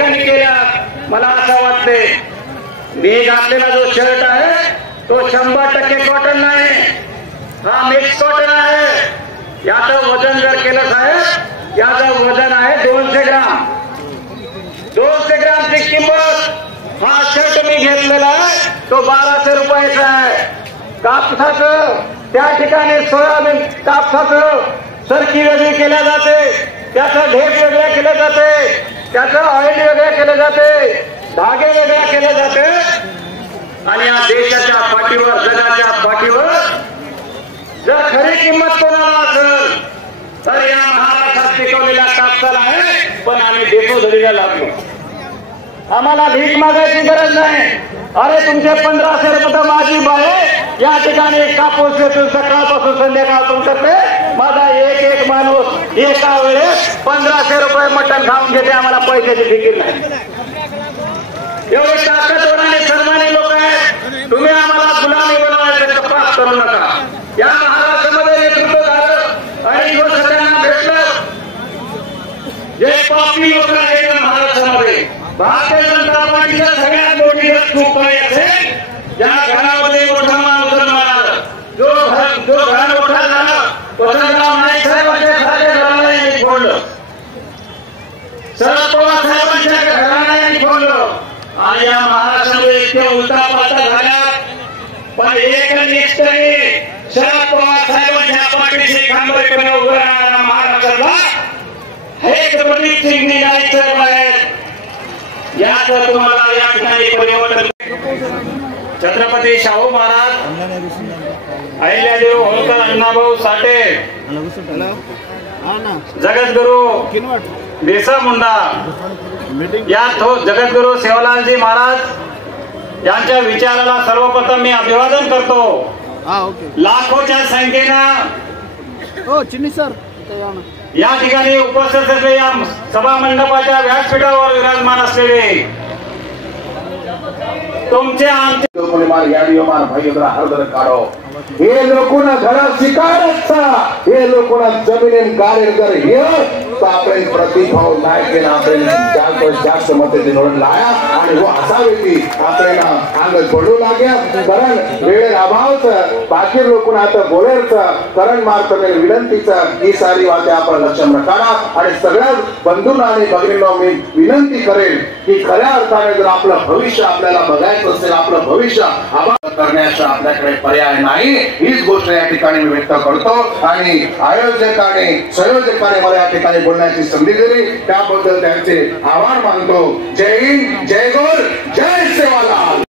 ठिकाणी केल्या. मला असं वाटते मी घातलेला जो शर्ट आहे तो 100% कॉटन नाही, हा मिक्स कॉटन आहे. याचं वजन जर केलं साहेब, याचं वजन आहे 200 ग्राम. 200 ग्रामची किंमत. हा शर्ट मी घेतलेला आहे तो 1200 रुपयाचा आहे. कापसाचं त्या ठिकाणी सोयाबीन कापसाचं सरकी वेगळी केल्या जाते, त्याचं ढेप वेगळ्या केले जाते, त्याचं ऑइल वेगळ्या केले जाते, धागे वेगळ्या केले जाते. आणि या देशाच्या पाठीवर, जगाच्या पाठीवर जर खरी किंमत कोणाला असेल तर या महाराष्ट्रात पिकवलेल्या कापसाला आहे. पण आम्ही देतो धरीला लागलो. आम्हाला भीक मागायची गरज नाही. अरे तुमचे 1500 रुपये माझी बाहे या ठिकाणी कापूस येतो सकाळपासून संध्याकाळ करते. माझा एक माणूस एका वेळेस 1500 रुपये मटण खाऊन घेते. आम्हाला पैशाची फिकीर नाही. एवढे ताकदवर आणि सन्मानी लोक आहेत. तुम्ही आम्हाला गुलामी बनवायचा तपास करू नका. या महाराष्ट्रामध्ये नेतृत्व झालं आणि सगळ्यांना भेटलं. जे पापी लोक आहेत महाराष्ट्रामध्ये, भारतीय जनता पार्टीच्या सगळ्यात मोठी चूक काय असेल, ज्या घरामध्ये मोठा माणूस जन्माला, जो घर मोठा झाला वसंतराव नाईक साहेबांच्या घराला यांनी फोडलं, शरद पवार साहेबांच्या घराला यांनी फोडलं. आणि या महाराष्ट्रामध्ये इतक्या उलटापालटा झाल्या. पण एक निष्ठेने शरद पवार साहेबांच्या पाठीशी खंबीरपणे उभं राहणारा महाराष्ट्रातला हेच रणजित सिंग नाईक साहेब आहेत. याचं तुम्हाला या ठिकाणी परिवर्तन. छत्रपती शाहू महाराज, अहिल्यादेवी होळकर, अण्णाभाऊ साठे, जगद्गुरु बिरसा मुंडा, या जगद्गुरु सेवालालजी महाराज यांच्या विचाराला सर्वप्रथम मी अभिवादन करतो. लाखोच्या संख्येनं या ठिकाणी उपस्थित असलेले, या सभा मंडपाच्या व्यासपीठावर विराजमान असलेले तुमचे हे लोकोना घरा शिकायचा, हे लोकोना जमिनीन कार्यकर हे आपण प्रतिभाव नायक आपण जास्त मते निवडून लाया. आणि वो असावे की आपण अंग पडू लाग्या. कारण वेळ अभावच बाकी लोकोना आता बोलायचं कारण मार्ग विनंतीचं ही सारी वाते आपण लक्षात रखावा. आणि सगळ्या बंधूंना आणि भगिनींना मी विनंती करेन की खऱ्या अर्थाने जर आपलं भविष्य आपल्याला बघायचं असेल, आपलं भविष्य करण्याचा आपल्याकडे पर्याय नाही, हीच गोष्ट या ठिकाणी मी व्यक्त करतो. आणि आयोजकाने संयोजकाने मला या ठिकाणी बोलण्याची संधी दिली त्याबद्दल त्यांचे आभार मानतो. जय हिंद, जय गौर.